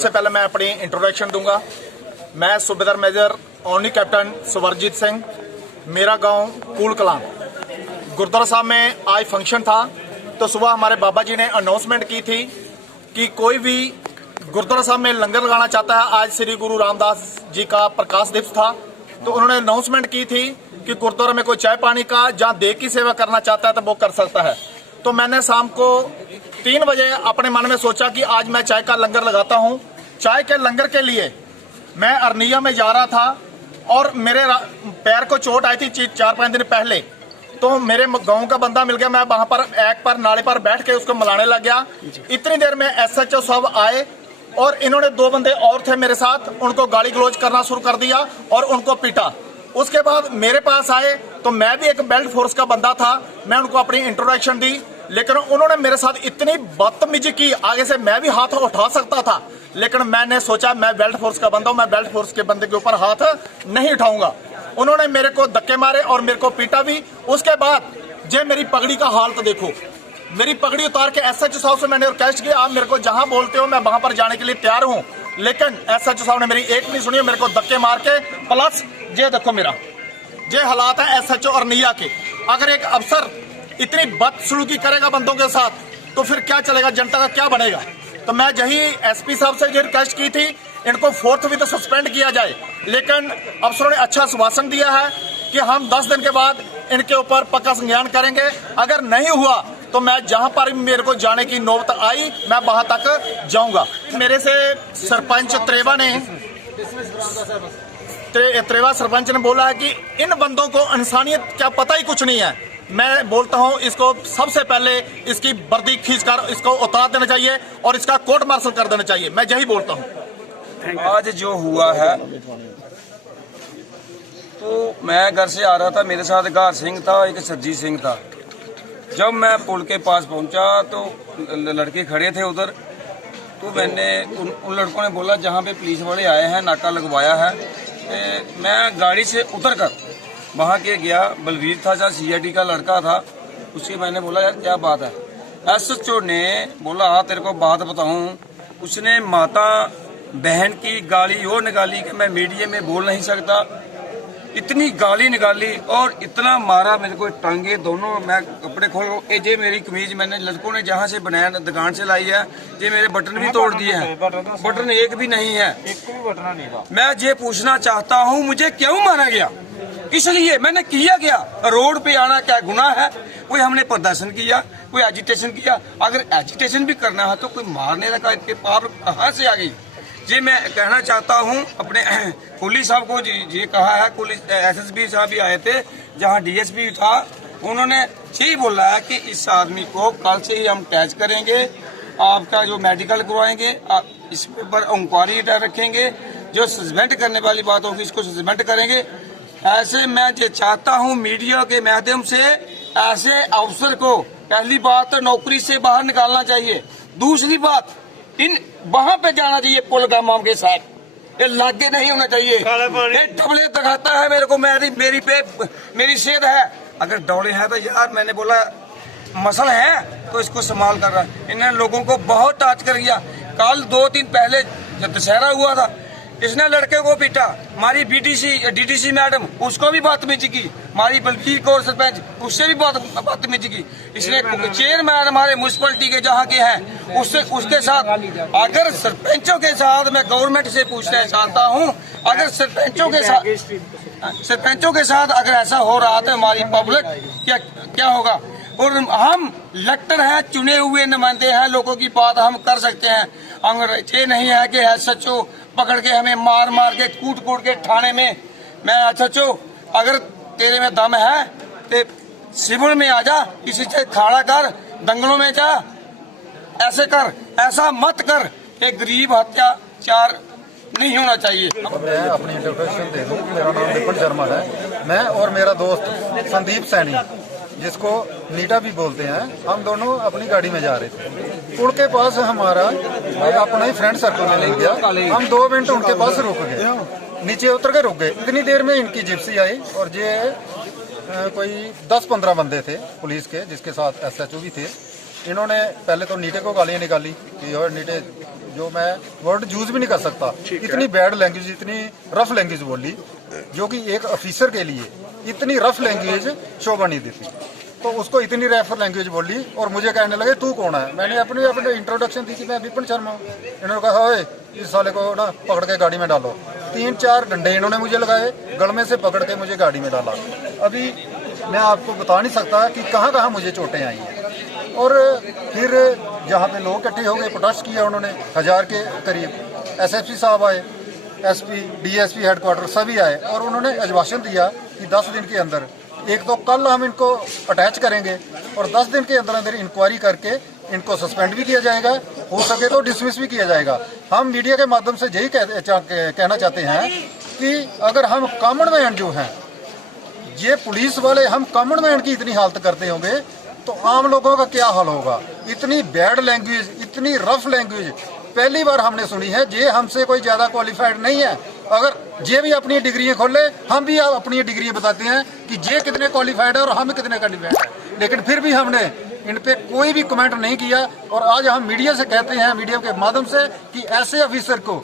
सबसे पहले मैं अपनी इंट्रोडक्शन दूंगा। मैं सूबेदार मेजर ओनली कैप्टन स्वरजीत सिंह, मेरा गांव कूल कलां। गुरुद्वारा साहब में आज फंक्शन था, तो सुबह हमारे बाबा जी ने अनाउंसमेंट की थी कि कोई भी गुरुद्वारा साहब में लंगर लगाना चाहता है। आज श्री गुरु रामदास जी का प्रकाश दिवस था, तो उन्होंने अनाउंसमेंट की थी कि गुरुद्वारा में कोई चाय पानी का जहाँ देग की सेवा करना चाहता है तो वो कर सकता है। तो मैंने शाम को 3 बजे अपने मन में सोचा कि आज मैं चाय का लंगर लगाता हूँ। चाय के लंगर के लिए मैं अरनिया में जा रहा था और मेरे पैर को चोट आई थी 4-5 दिन पहले, तो मेरे गांव का बंदा मिल गया। मैं वहां पर एक पर नाले पर बैठ के उसको मिलाने लग गया। इतनी देर में SHO साहब आए और इन्होंने 2 बंदे और थे मेरे साथ, उनको गाली गलौज करना शुरू कर दिया और उनको पीटा। उसके बाद मेरे पास आए तो मैं भी एक बेल्ट फोर्स का बंदा था, मैं उनको अपनी इंट्रोडक्शन दी, लेकिन उन्होंने मेरे साथ इतनी बदतमीजी की। आगे से मैं भी हाथ उठा सकता था, लेकिन मैंने सोचा मैं बेल्ट फोर्स का बंदा हूं, मैं बेल्ट फोर्स के बंदे के ऊपर हाथ नहीं उठाऊंगा। उन्होंने मेरे को धक्के मारे और मेरे को पीटा भी। उसके बाद जे मेरी पगड़ी का हालत देखो, मेरी पगड़ी उतार के SHO साहब से मैंने रिक्वेस्ट किया, आप मेरे को जहां बोलते हो मैं वहां पर जाने के लिए तैयार हूं, लेकिन SHO साहब ने मेरी एक नहीं सुनी, मेरे को धक्के मार के। प्लस ये देखो मेरा ये हालात है SHO अरनिया के। अगर एक अफसर इतनी बदसलूकी करेगा बंदों के साथ तो फिर क्या चलेगा, जनता का क्या बनेगा। तो मैं यही SP साहब से ये रिक्वेस्ट की थी, इनको 4th भी तो सस्पेंड किया जाए, लेकिन अफसरों ने अच्छा आश्वासन दिया है कि हम 10 दिन के बाद इनके ऊपर पक्का संज्ञान करेंगे। अगर नहीं हुआ तो मैं जहां पर मेरे को जाने की नौबत आई मैं वहां तक जाऊंगा। मेरे से सरपंच त्रेवा सरपंच ने बोला है कि इन बंदों को इंसानियत क्या पता ही कुछ नहीं है। मैं बोलता हूं इसको सबसे पहले इसकी वर्दी खींचकर इसको उतार देना चाहिए और इसका कोर्ट मार्शल कर देना चाहिए। मैं यही बोलता हूं। आज जो हुआ है, तो मैं घर से आ रहा था, मेरे साथ गार सिंह था, एक सरजीत सिंह था। जब मैं पुल के पास पहुंचा तो लड़के खड़े थे उधर, तो मैंने उन लड़कों ने बोला जहां पे पुलिस वाले आए हैं नाका लगवाया है। मैं गाड़ी से उतर कर वहां के गया, बलवीर था जहाँ CID का लड़का था, उससे मैंने बोला यार क्या बात है। SHO ने बोला हाँ तेरे को बात बताऊं। उसने माता बहन की गाली और निकाली कि मैं मीडिया में बोल नहीं सकता, इतनी गाली निकाली और इतना मारा मेरे को, टांगे दोनों। मैं कपड़े खोल ये मेरी कमीज मैंने लड़कों ने जहाँ से बनाया दुकान से लाई है, ये मेरे बटन भी तोड़ दिए हैं, बटन एक भी नहीं है। मैं ये पूछना चाहता हूँ मुझे क्यों मारा गया, इसलिए मैंने किया गया। रोड पे आना क्या गुनाह है? कोई हमने प्रदर्शन किया, कोई एजिटेशन किया। अगर एजिटेशन भी करना है तो कोई मारने लगा, इनके पाप कहाँ से आ गई? ये मैं कहना चाहता हूँ अपने पुलिस साहब को। ये कहा है पुलिस SSB साहब भी आए थे, जहाँ DSP था, उन्होंने यही बोला है कि इस आदमी को कल से ही हम कैच करेंगे, आपका जो मेडिकल करवाएंगे, इस पर इंक्वायरी रखेंगे, जो सस्पेंड करने वाली बात होगी इसको सस्पेंड करेंगे। ऐसे मैं ये चाहता हूँ मीडिया के माध्यम से ऐसे अफसर को पहली बात तो नौकरी से बाहर निकालना चाहिए, दूसरी बात इन वहां पे जाना चाहिए पुल गामाम के साथ, ये लागे नहीं होना चाहिए। ये डबले दिखाता है मेरे को, मेरी सेहत है। अगर डबले है तो यार मैंने बोला मसल है तो इसको संभाल कर रहा है। इन्होंने लोगों को बहुत टाच कर दिया। कल 2 दिन पहले जब दशहरा हुआ था, इसने लड़के को पीटा, हमारी DDC मैडम उसको भी बदतमीजी की, हमारी बल्कि कौर सरपंच उससे भी बदतमीजी की। इसने चेयरमैन हमारे म्यूनसिपलिटी के जहाँ के हैं उसके साथ। अगर सरपंचों के साथ मैं गवर्नमेंट से पूछना चाहता हूँ, अगर सरपंचों के साथ अगर ऐसा हो रहा तो हमारी पब्लिक क्या होगा? और हम इलेक्टर हैं, चुने हुए नुमाइंदे हैं, लोगों की बात हम कर सकते हैं। अगर ये नहीं है कि SHO पकड़ के हमें मार के कूट के थाने में। मैं SHO अगर तेरे में दम है तो सिविल में आ जा, किसी से खड़ा कर, दंगलों में जा, ऐसे कर, ऐसा मत कर। एक गरीब हत्याचार नहीं होना चाहिए। मैं अपनी इंट्रोडक्शन दे दूं। मेरा नाम विपिन शर्मा है। मैं और मेरा दोस्त संदीप सैनी, जिसको नीटा भी बोलते हैं, हम दोनों अपनी गाड़ी में जा रहे थे। पुल के पास हमारा अपना ही फ्रेंड सर्कल में मिल गया। हम 2 मिनट उनके पास रुक गए, नीचे उतर के रुक गए। इतनी देर में इनकी जिप्सी आई और ये कोई 10-15 बंदे थे पुलिस के, जिसके साथ SHO भी थे। इन्होंने पहले तो नीटे को गालियां निकाली कि और नीटे जो मैं वर्ड यूज भी नहीं कर सकता, इतनी बैड लैंग्वेज, इतनी रफ लैंग्वेज बोली, जो कि एक ऑफिसर के लिए इतनी रफ लैंग्वेज शोभा नहीं देती। तो उसको इतनी रफ लैंग्वेज बोली और मुझे कहने लगे तू कौन है। मैंने अपने इंट्रोडक्शन दी कि मैं विपिन शर्मा हूँ। इन्होंने कहा ओए इस साले को ना पकड़ के गाड़ी में डालो। 3-4 डंडे इन्होंने मुझे लगाए, गलमे से पकड़ के मुझे गाड़ी में डाला। अभी मैं आपको बता नहीं सकता कि कहाँ कहाँ मुझे चोटें आई हैं। और फिर जहाँ पे लोग इकट्ठे हो गए, प्रोटेस्ट किया उन्होंने, 1000 के करीब। SSP साहब आए, SP DSP हेडक्वार्टर सभी आए और उन्होंने आश्वासन दिया कि 10 दिन के अंदर, एक तो कल हम इनको अटैच करेंगे और 10 दिन के अंदर अंदर इंक्वायरी करके इनको सस्पेंड भी किया जाएगा, हो सके तो डिसमिस भी किया जाएगा। हम मीडिया के माध्यम से यही कहना चाहते हैं कि अगर हम कॉमन मैन जो हैं, ये पुलिस वाले हम कॉमन मैन की इतनी हालत करते होंगे तो आम लोगों का क्या हाल होगा। इतनी बैड लैंग्वेज, इतनी रफ लैंग्वेज पहली बार हमने सुनी है। ये हमसे कोई ज्यादा क्वालिफाइड नहीं है। अगर ये भी अपनी डिग्रियां खोले, हम भी अपनी डिग्रियां बताते हैं कि ये कितने क्वालिफाइड है और हम कितने क्वालिफाइड है, लेकिन फिर भी हमने इन पे कोई भी कमेंट नहीं किया। और आज हम मीडिया से कहते हैं, मीडिया के माध्यम से, कि ऐसे ऑफिसर को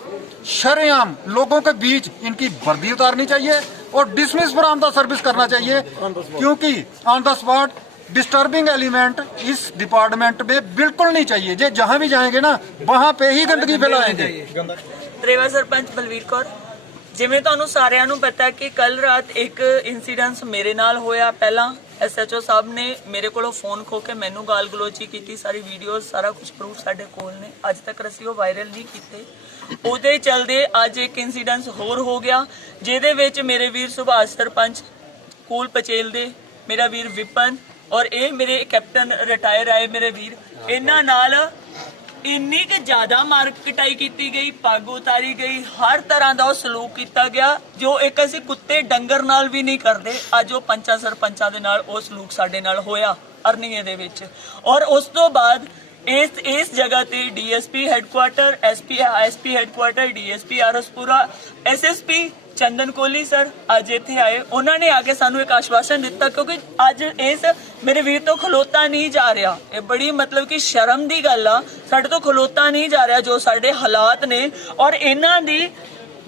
शरेआम लोगों के बीच इनकी वर्दी उतारनी चाहिए और डिसमिस फ्रॉम द सर्विस करना चाहिए, क्योंकि on the spot disturbing element इस डिपार्टमेंट में बिल्कुल नहीं चाहिए। जे जहां भी जाएंगे ना वहां पे ही गंदगी फैलाएंगे। दरेवा सरपंच बलवीर कौर, जिवें तुहानूं सारिआं नूं पता कि कल रात एक इंसीडेंस मेरे नाल होया। पहला SHO साहब ने मेरे कोलों फोन खो के मैनू गाल गलोची की, सारी वीडियो सारा कुछ प्रूफ साडे कोल ने, अज तक असीं ओह वायरल नहीं कीते। ਉਹਦੇ चलदे अज एक इंसीडेंस होर हो गया, जिहदे विच मेरे वीर सुभाष सरपंच कूल पचेल दे, मेरा वीर विपन और ये मेरे कैप्टन रिटायर आए मेरे वीर, इन्हां नाल इन्नी कि ज्यादा मार कटाई की गई, पग उतारी गई, हर तरह का सलूक किया गया जो एक असीं कुत्ते डंगर नाल भी नहीं करते। अज वो पंचां सरपंचां दे नाल वो सलूक साडे नाल होया अरनीए दे विच। और उस तो बाद इस जगह ते DSP headquarter, SP headquarter, DSP Araspura, SSP चंदन कोहली सर अज इत्थे आए। उन्होंने आके सानू एक आश्वासन दिता, क्योंकि अज इस मेरे वीर तो खलोता नहीं जा रहा। ये बड़ी मतलब कि शर्म की गल आ, साडे तो खलोता नहीं जा रहा जो साडे हालात ने। और इन्हां दी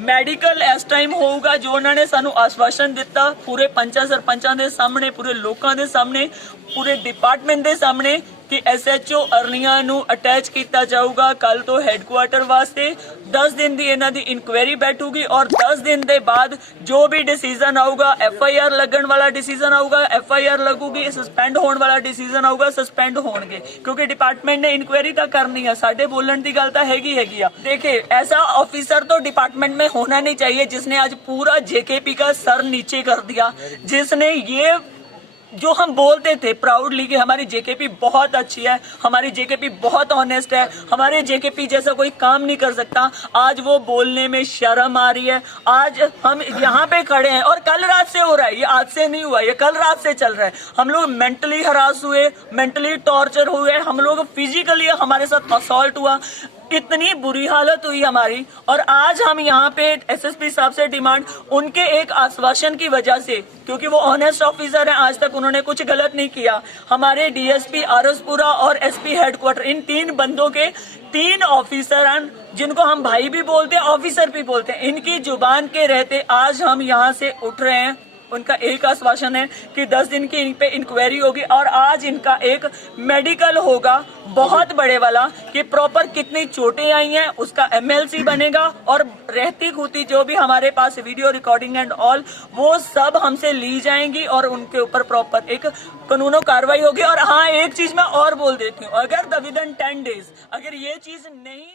मैडिकल इस टाइम होगा जो उन्होंने सानू आश्वासन दिता, पूरे पंचां सरपंचां दे सामने, पूरे लोकां दे सामने, पूरे डिपार्टमेंट दे सामने, कि SHO अरनिया नू अटैच किया जाऊगा कल तो हैडक्वार्टर वास्ते। 10 दिन की इन्हां दी इंक्वायरी बैठूगी और 10 दिन के बाद जो भी डिसीजन आऊगा, FIR लगन वाला डिसीजन आऊगा, FIR लगूगी, सस्पेंड होने वाला डिसीजन आऊगा, सस्पेंड होणगे, क्योंकि डिपार्टमेंट ने इंक्वायरी तो करनी है। साडे बोलण दी गल तां हैगी आ। देखिए, ऐसा ऑफिसर तो डिपार्टमेंट में होना नहीं चाहिए जिसने आज पूरा JKP का सर नीचे कर दिया, जिसने ये जो हम बोलते थे प्राउडली कि हमारी JKP बहुत अच्छी है, हमारी JKP बहुत ऑनेस्ट है, हमारे JKP जैसा कोई काम नहीं कर सकता, आज वो बोलने में शर्म आ रही है। आज हम यहाँ पे खड़े हैं और कल रात से हो रहा है, ये आज से नहीं हुआ, ये कल रात से चल रहा है। हम लोग मेंटली हरास हुए, मेंटली टॉर्चर हुए, हम लोग फिजिकली हमारे साथ असॉल्ट हुआ, इतनी बुरी हालत हुई हमारी। और आज हम यहाँ पे SSP साहब से डिमांड, उनके एक आश्वासन की वजह से, क्योंकि वो ऑनेस्ट ऑफिसर हैं, आज तक उन्होंने कुछ गलत नहीं किया। हमारे DSP आरसपुरा और SP हेडक्वार्टर, इन 3 बंदों के 3 ऑफिसर हैं जिनको हम भाई भी बोलते हैं, ऑफिसर भी बोलते हैं। इनकी जुबान के रहते आज हम यहाँ से उठ रहे हैं। उनका एक आश्वासन है कि 10 दिन की इन पे इंक्वायरी होगी और आज इनका एक मेडिकल होगा बहुत बड़े वाला, कि प्रॉपर कितनी चोटें आई हैं उसका MLC बनेगा और रहती खूती जो भी हमारे पास वीडियो रिकॉर्डिंग एंड ऑल वो सब हमसे ली जाएंगी और उनके ऊपर प्रॉपर एक कानूनो कार्रवाई होगी। और हाँ, एक चीज मैं और बोल देती हूँ, अगर विदिन 10 डेज अगर ये चीज नहीं